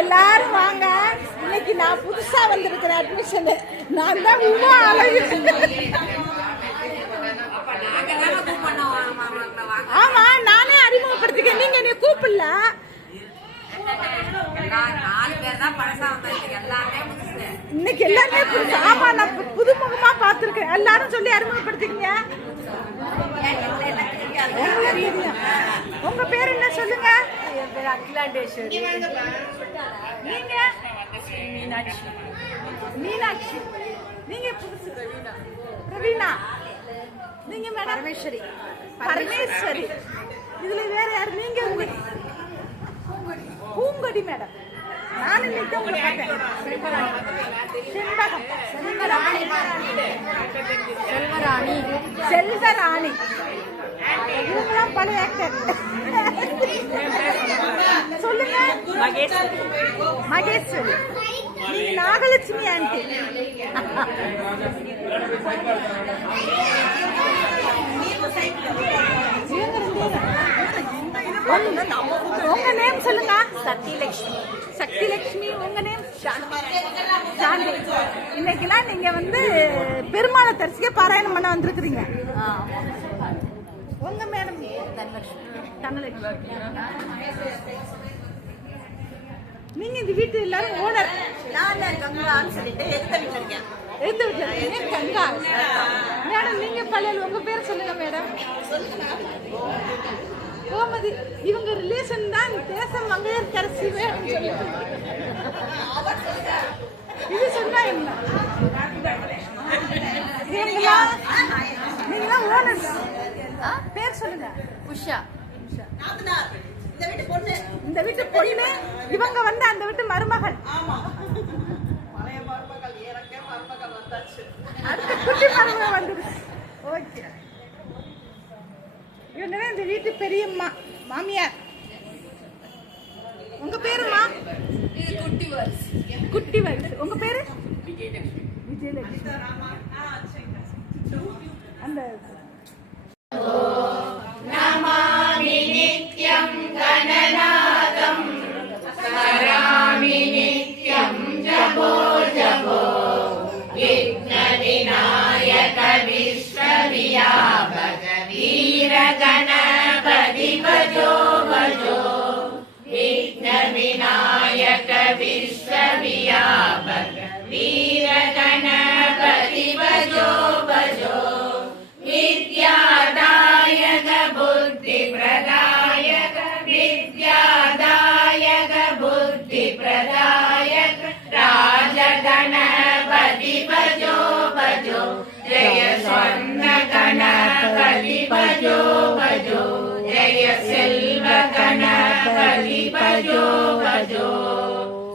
எல்லாரும் வாங்க. இன்னைக்கு நான் புதுசா வந்திருக்கிற அட்மிஷன். நான் தான் ஆமா, நானே அறிமுகப்படுத்திக்க. நீங்க என்னை கூப்பிடல. இன்னைக்கு எல்லாருமே புதுசு. ஆமா, நான் புதுமுகமா பாத்துருக்கேன். எல்லாரும் சொல்லி அறிமுகப்படுத்திக்கங்க. உங்க பேர் என்ன சொல்லுங்க? அகிலாண்டேஸ்வரி. நீங்க? மீனாட்சி. நீங்க புதுசு. ரவீனா. நீங்க மேடம்? பரமேஸ்வரி. பரமேஸ்வரி. இதுல வேற யாரு? நீங்க? பூங்கொடி மேடம். நான் இன்னைக்கு உங்களை பார்த்தேன். செல்வராணி. இவங்களாம் பழைய ஆக்டர். சொல்லுங்க. மகேஸ்வரி. நீங்க நாகலட்சுமி ஆண்டி. உங்க நேம் சொல்லுங்க. சக்திலட்சுமி. உங்க நேம்? சாந்தி. இன்னைக்கெல்லாம் நீங்க பெருமாளை தரிசிக்க பாராயணம் பண்ண வந்திருக்கிறீங்க. உங்க மேடம்? தனலட்சுமி. நீங்க இந்த வீட்டு எல்லாரும் ஓனர்? கங்கான்னு சொல்லிட்டு எந்த வீட்டுல கங்கா மேடம். நீங்க பள்ளியில் உங்க பேர் சொல்லுங்க மேடம். கோமதி. இவங்க ரிலேஷன் தான். தேசம் மங்கையர் கரசி. இது சொன்னா என்ன? நீங்களா ஓனர்? பேர் சொல்லுங்க. உஷா. இந்த வீட்டு பொண்ணு. இவங்க அந்த வீட்டு மருமகள். அடுத்த குட்டி மருமகள் வந்துருச்சு. ஓகே. இவங்க இந்த வீட்டு பெரியம்மா, மாமியார். உங்க பேருமா? குட்டிவர்ஸ். உங்க பேரு? விஜயலட்சுமி. அந்த நமாமி நித்யம் கணநாதம் ஸ்மராமி நித்யம் ஜபோ ஜபோ விக்ன விநாயக விஸ்வவியாபக வீர கணபதி பஜோ பஜோ விக்ன விநாயக விஸ்வவியாபக வீர கணபதி பஜோ பஜோ வித்யாதாயக புத்தி பிரதாயக வித்யாதாயக புத்தி பிரதாயக ராஜ கணபதி பஜோ பஜோ ஜய ஸ்வர்ண கணபதி பஜோ பஜோ ஜய செல்வ கணபதி பஜோ பஜோ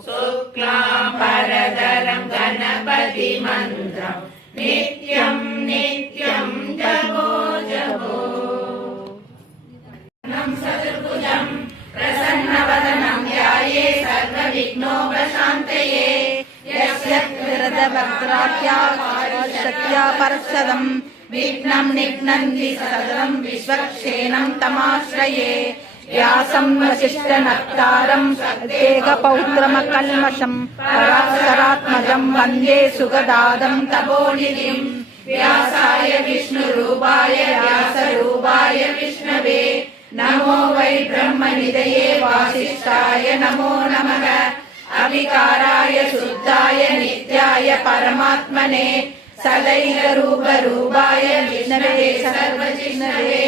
சுக்லாம் பரதரம் கணபதி மந்திரம் நித்யம் நித்யம் ஜபோ ஜபோ நம் சதுர்புஜம் பிரசன்னவதனம் ध्याये सर्वविघ्नोपशान्तये यस्य कृतवक्त्राख्या शक्त्या परशदं विघ्नं निघ्नन्ति सदनं विश्वक्षेणं तमाश्रये व्यासं वसिष्ठनप्तारं सदेकपौत्रमकल्मषं पराशरात्मजं वन्दे सुगदादं तपोनिधिं व्यासाय विष्णुरूपाय व्यासरूपाय विष्णवे नमो वै ब्रह्मनिधये वासिष्ठाय नमो नमः अविकाराय शुद्धाय नित्याय परमात्मने सदैकरूपरूपाय विष्णवे सर्वजिष्णवे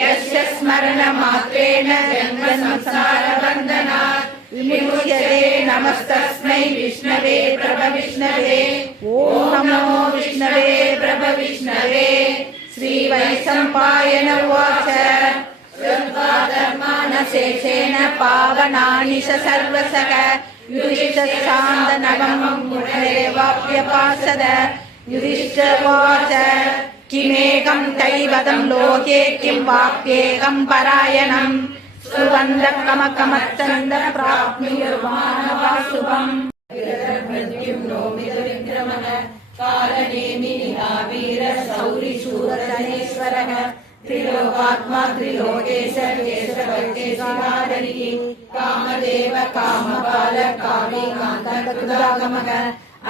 यस्य स्मरणमात्रेण जन्मसंसारबन्धनात् विमुच्यते नमस्तस्मै विष्णवे प्रभविष्णवे ॐ नमो विष्णवे प्रभविष्णवे श्रीवैशम्पायन उवाच धर्मानशेषेण पावनानि च सर्वसः युधिष्ठिरशान्तनवं मुनिरेवाप्यपासद युधिष्ठिरोवाच किमेकं दैवतं लोके किं वाप्येकं परायणं सुगन्धकमकमत्तन्द प्राप्नुर्मानवासुभम् मृत्युं नोमित विक्रमं कालनेमिनिहावीर शौरि शूरधनेश्वरः त्रिलोकात्मा त्रिलोकेश केशवकेशिगाधरिः कामदेव कामपाल कामीकान्तकृदागमः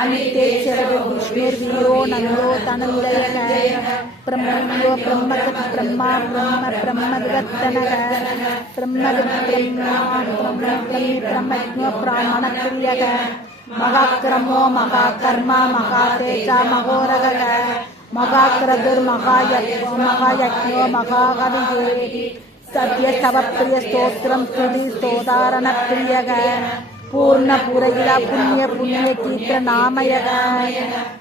अनितेश्वरो विष्णुर्वीरो नन्दो तनन्दयः ब्रह्मण्यो ब्रह्मकृत् ब्रह्मा ब्रह्म ब्रह्मविवर्तनः ब्रह्मज्ञो ब्राह्मणप्रियः महाक्रमो महाकर्मा महातेजा महोरगः महाक्रदुर्महायज्ञो महाकविः सत्यस्तवप्रिय स्तोत्रं स्तुति स्तोतारण प्रियः पूर्ण पूरगिरा पुण्य पुण्य तीर्थ नामयः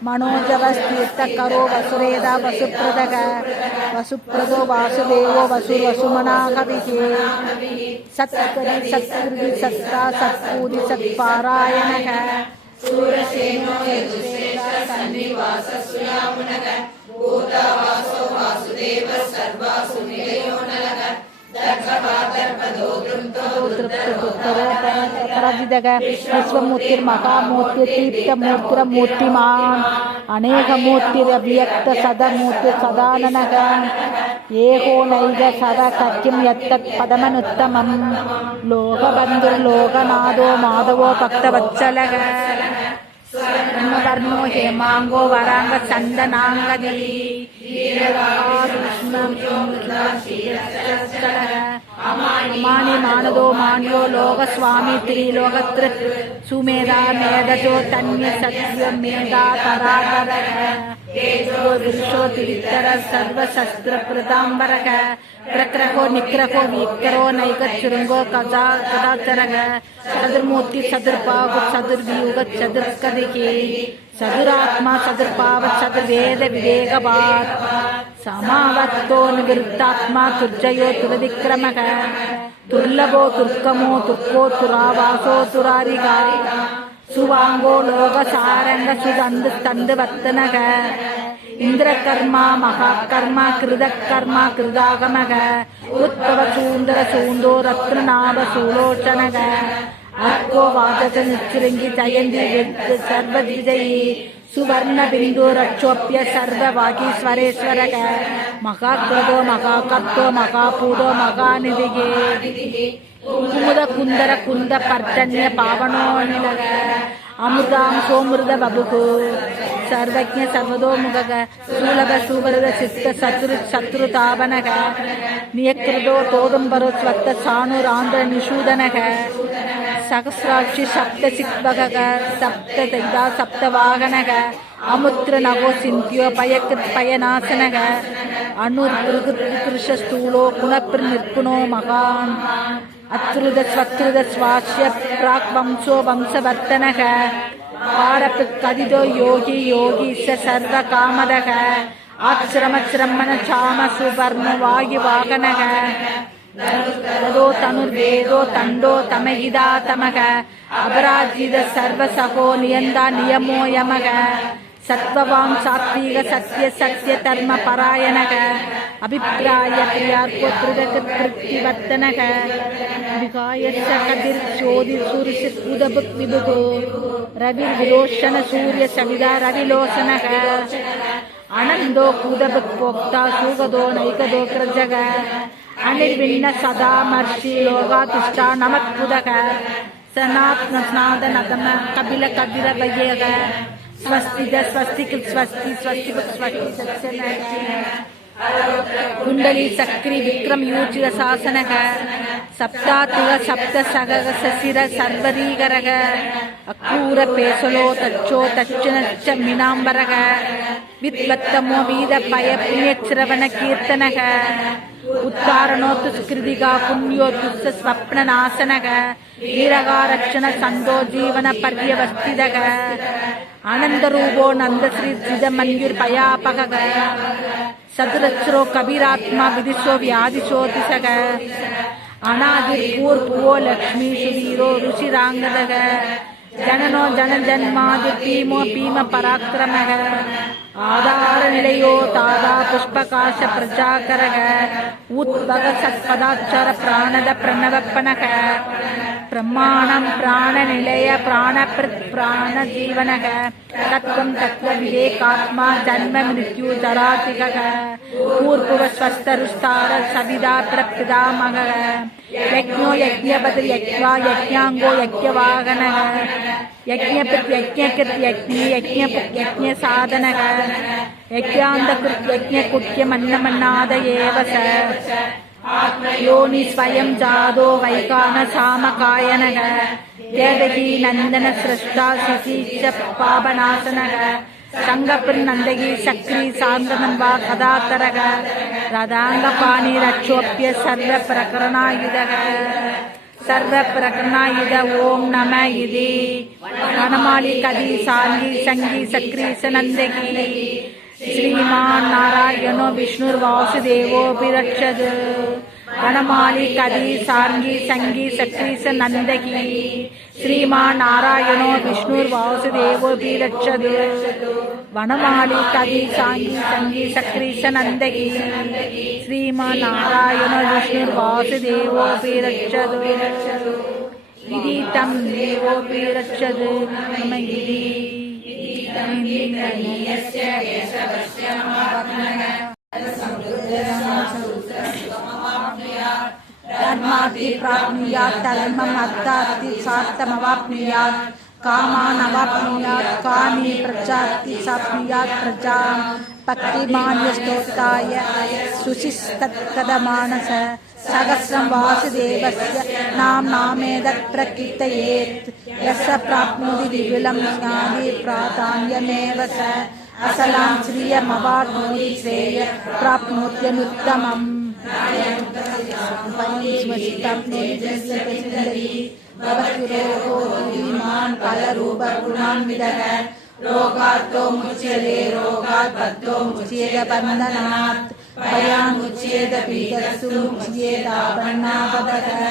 मनोजवस्तीर्थ करो वसुरेदा वसुप्रदः वसुप्रदो वासुदेवो वसुमना कविः सत्करि सत्कृति सत्ता सत्पूरि सत्पारायणः सूरसेनो यजुश्रेष्ठ सन्निवास सुयामुनः भूतवासो वासुदेव सर्वासु निलयो नलः विश्वमूर्तिर्महामूर्तितीर्थमूर्तिरमूर्तिमान् अनेकमूर्तिरव्यक्त सदमूर्ति सदाननः एहो नैव सदा सत्यं यत्तत् पदमनुत्तमं लोकबन्धुर्लोकनाथो माधवो भक्तवत्सलः ब्रह्मवर्णो हेमांगो वरांग चंदनांगदी अमानि मानदो मान्यो लोक स्वामी त्रिलोकत्रत् सुमेधा मेधजो तन्य सत्य मेधा तराधरः तेजो विश्व तिरितर सर्व शस्त्र प्रतांबरः प्रक्रको निक्रको वीकरो नैकचुरंगो कदाचरः चतुर्मूर्ति चतुर्पाव चतुर्व्यूह चतुर्कदिके चतुरात्मा चतुर्पाव चतुर्वेद विवेकवाद समावत्तो निवृत्तात्मा तुर्जयो तुरविक्रमः दुर्लभो तुर्कमो तुर्को तुरावासो तुरारिगा सुवांगो लोकसारंग सुदंद स्तंदवत्तनः इंद्रकर्मा महाकर्मा कृतकर्मा कृदागमः उत्पव सूंदर सूंदो रत्ननाभ सूलोचनः अर्को वाचक निच्चृंगी जयंती सर्वविजयी सुवर्ण बिंदु रक्षोप्य सर्ववागीश्वरेश्वरः महाक्रदो महाकर्तो महापूतो महानिधिः कुमुद कुंदर कुंद पर्जन्य पावनो निलः अमृतां सोमृद बभुः सर्वज्ञ सर्वतोमुखः सुलभ सुवरद चित्त शत्रुतापनः नियकृतो तोदंबरो स्वत्त सानुरांध्र निषूदनः सहस्राक्षि सप्त सिक्वगः सप्त तैदा सप्तवाहनः अमुत्र नगो सिंत्यो पयकृत् पयनासनः अनुर्भृगुत्कृश स्थूलो पुनः निर्पुणो महान् अत्रुद स्वत्रुद स्वास्य प्राक्वंशो वंशवर्तनः पारपित्कदितो योगी योगी स सर्वकामदः आश्रमश्रमण चाम सुवर्णो वायुवाहनः तदो तनुर्वेदो तंडो तमहिदा तमः अपराजित सर्वसहो नियंता नियमो यमः सत्ववां सात्विक सत्य सत्य धर्म परायणः अभिप्राय प्रियार्को तृप्तिवर्तनः विकायस्य कदिर ज्योति सूर्य उदबुक विदुः रविर्विरोचन सूर्य सविदा रविलोचनः आनंदो कूदबुक पोक्ता सुगदो नैकदो कृजः अनिर्विण्ण सदा मर्षि लोकातिष्ठा नमत्पुदः सनातन स्नाद नदम कपिल कपिल भयः स्वस्तिक स्वस्तिक स्वस्ति स्वस्तिक स्वस्ति सत्सनः कुंडली सक्रि विक्रम यूचिर शासनः सप्तातिग सप्त सगग ससिर सर्वरीकरः अक्रूर पेसलो तच्चो तच्चनच्च मीनांबरः विद्वत्तमो वीद पय पुण्यश्रवण कीर्तनः उत्तारणोत्कृतिका पुण्योत्स स्वप्ननाशनः वीरगारक्षण संदो जीवन पर्यवस्थितः आनंदरूपो नंदश्री चिदमन्युर्पयापकः सदृच्छ्रो कबीरात्मा विदिशो व्याधिशोतिषः अनादिर्पूर्वो लक्ष्मी सुवीरो ऋषिरांगदः जननो जन जन्मादि पीमो पीम पराक्रमः आधार निलयो तादा पुष्पकाश प्रजाकरः उत्पग सत्पदाचार प्राणद प्रणवपनः பிரமாணம் பிராணநிலைய பிராணபிருத் பிராணஜீவனக தத்துவம் தத்துவ விவேகாத்மா ஜன்ம மிருத்யு ஜராதிகக பூர்புவ ஸ்வஸ்தருஸ்தார சவிதா பிரபிதாமக யக்ஞோ யக்ஞபதி யக்வா யக்ஞாங்கோ யக்ஞவாகனக யக்ஞபித் யக்ஞகிருத் யக்ஞி யக்ஞபித் யக்ஞ சாதனக யக்ஞாந்த கிருத் யக்ஞ குட்யம் அன்னமன்னாத ஏவ ச योनि स्वयं जादो वैकान सामकायनग देवकी नंदन सृष्टा शिशि च पावनासनग संगपुर नंदगी सक्री सांगमन्वा कदातरग रदांग पानी रक्षोप्य सर्व प्रकरणायुधग सर्व प्रकरणायुध ओम नमः इति वनमाली कदी सांगी संगी सक्री सनंदगी श्रीमान नारायणो विष्णुर्वासुदेवो विरक्षद वनमाली कदी सांगी संगी सक्रीस नंदगी श्रीमान नारायणो विष्णुर्वासुदेवो विरक्षद वनमाली कदी सांगी संगी सक्रीस नंदगी श्रीमान नारायणो विष्णुर्वासुदेवो विरक्षद इति तं देवो विरक्षद नम इति धर्मार्थी प्राप्नुयात् धर्मम् अर्थार्थी सार्थमवाप्नुयात् कामान् अवाप्नुयात् कामी प्रजाति साप्नुयात् प्रजां भक्तिमान् स्तोत्राय शुचिस्तत्कदमानस सहस्रं वासुदेवस्य नामेतत् प्रकीर्तयेत् यस्य प्राप्नोति विपुलं ज्ञाने प्राधान्यमेव स असलां श्रियमवाप्नोति श्रेय प्राप्नोत्यनुत्तमम् भवत्युरोगोऽभिमान् फलरूपगुणान्वितः रोगार्तो मुच्यते रोगात् बद्धो मुच्येत बन्धनात् भयान्मुच्येत पीडस्तु मुच्येदापन्नापदः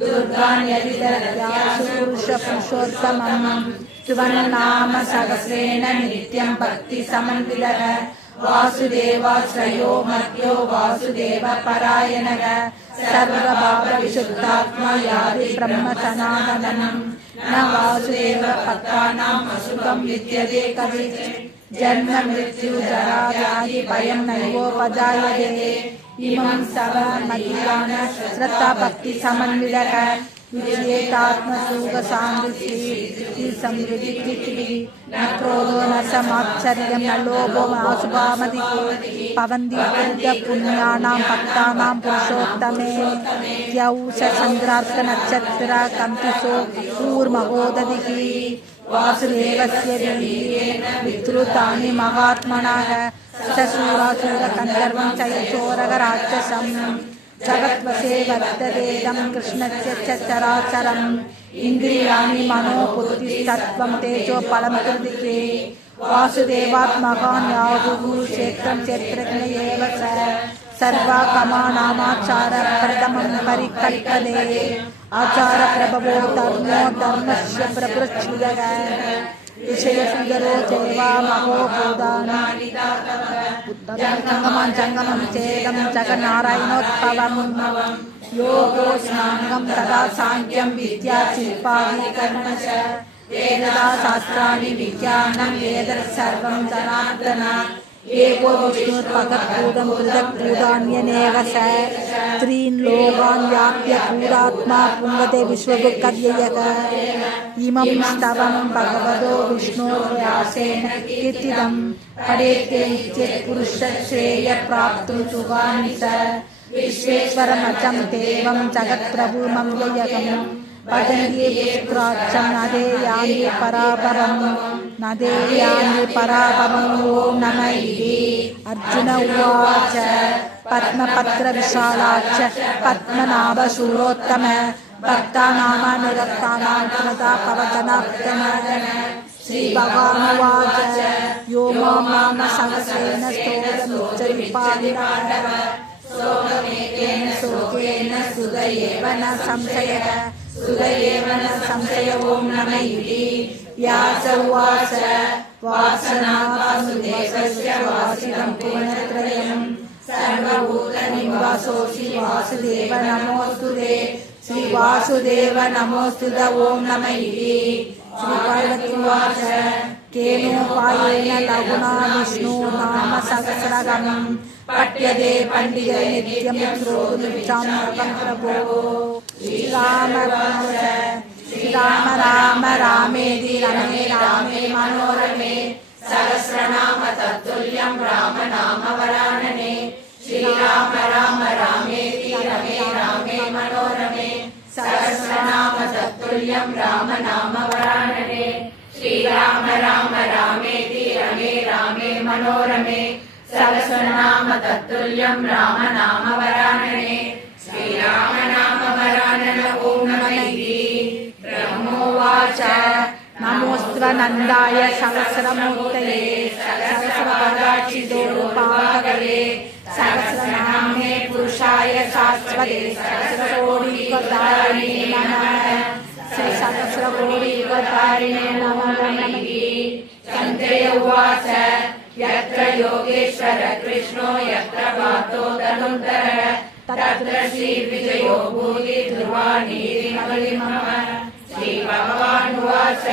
दुर्गान्यदितरत्यासु पुरुषोत्तमम् सुवर्णनाम सहस्रेण नित्यं भक्ति समन्वितः वासुदेवाश्रयो मध्यो वासुदेव परायणः सर्वभावविशुद्धात्मा याति ब्रह्म सनातनम् न वासुदेव भक्तानाम् अशुभं विद्यते कदाचित् जन्म मृत्यु जरा व्याधि भयं नैवोपजायते इमं सव मदीयान श्रद्धा भक्ति समन्वितः विजयेतात्मसुखसामृद्धि समृद्धि न क्रोधो न समाश्चर्यं न लोभो नाशुभामतिः पवन्ति पुण्यानां भक्तानां पुरुषोत्तमे यौष चन्द्रार्क नक्षत्र कम्पिसो कूर्महोदधिः वासुदेवस्य वीर्येण विद्रुतानि महात्मनः शूरासुरकन्दर्वं चयचोरगराक्षसम् जगत्वसे वर्ततेदं कृष्णस्य च चराचरम् इन्द्रियाणि मनोबुद्धिस्तत्त्वं तेजो फलं कृतिके वासुदेवात्मकान् याहुः क्षेत्रं क्षेत्रज्ञ एव स सर्वकामानामाचार प्रथमं परिकल्पते आचारप्रभवो धर्मो धर्मस्य प्रभृच्छुदः विषयसुन्दरो चैवा महोभूतानां जङ्गमं चेदं जगन्नारायणोद्भवम् योगो स्नानं तदा साङ्ख्यं विद्या शिल्पादिकर्म च वेददा शास्त्राणि विज्ञानं वेदस्सर्वं जनार्दनात् एको विष्णुर्भगत्भूतं पृथक्भूतान्यनेव स त्रीन् लोकान् व्याप्य भूतात्मा पुङ्गते विश्वभुक्कव्ययः इमं स्तवं भगवतो विष्णोर्व्यासेन कीर्तितं पठेते चेत्पुरुषश्रेय प्राप्तुं सुखानि स विश्वेश्वरमचं देवं जगत्प्रभुमं व्ययकम् पठन्ति पुत्राच्चं नदेयानि परापरम् नदेयानि परापरम् ॐ नमः इति अर्जुन उवाच पद्मपत्रविशालाच्च पद्मनाभशूरोत्तम भक्तानामनुरक्तानां प्रतापवदनात्तमः श्रीभगवानुवाच यो मां सहस्रेण स्तोत्रमुच्चरिपादिनः सोमेकेन शोकेन सुदयेव न संशयः सुदयेव न संशय ॐ नमः इति व्यास उवाच वासनावासुदेवस्य वासितं पूर्णत्रयम् सर्व सर्वभूतनिवासोऽसि वासुदेव नमोऽस्तुते श्री वासुदेव नमोऽस्तुते ओम नमः इति श्री पार्वतीवाच केनोपायेन लघुना विष्णु नाम सहस्रनामं पठ्यते पंडिते नित्यं श्रोतुमिच्छाम्यहं प्रभो श्रीराम राम रामेति रमे रामे मनोरमे सहस्रनाम तत्तुल्यं राम नाम वरानने श्रीराम राम रामेति रमे रामे मनोरमे सहस्रनाम तत्तुल्यं राम नाम वरानने श्रीराम राम रामेति रमे रामे मनोरमे सहस्रनाम तत्तुल्यं राम नाम वरानने श्रीराम नाम वरानन ओम नमः ब्रह्मोवाच नमोऽस्त्वनन्दाय सहस्रमूर्तये सहस्रपदाचिदोरुपाकरे सहस्रनाम्ने पुरुषाय शाश्वते सहस्रकोटियुगधारिणे नमः श्री सहस्रकोटियुगधारिणे नमः सञ्जय उवाच यत्र योगेश्वर कृष्णो यत्र पार्थो धनुर्धरः तत्र श्रीविजयो भूति ध्रुवानीरिमलिमः श्रीभगवानुवाच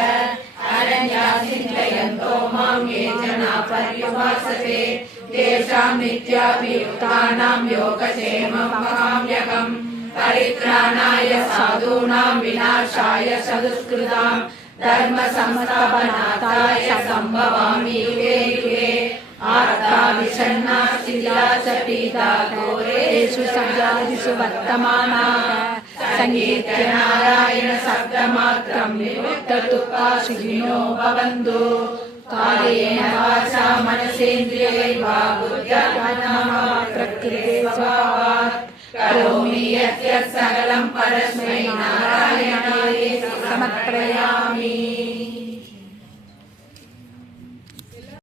अरण्याचिन्तयन्तो मां ये जना पर्युपासते तेषां नित्याभियुक्तानां योगक्षेमं वहाम्यहम् परित्राणाय साधूनां विनाशाय सदुष्कृतां धर्मसंस्थापनार्थाय सम्भवामि युगे युगे आर्ता विषण्णा च पीता घोरेषु सञ्जातिषु वर्तमानाः संकीर्त्य नारायण शब्दमात्रं विमुक्ततुक्ताशुचिनो भवन्तु कायेन वाचा मनसेन्द्रियैर्वा बुद्ध्यात्मना प्रकृते स्वभावात् करोमि यत् सकलं परस्मै नारायणाय समर्पयामि।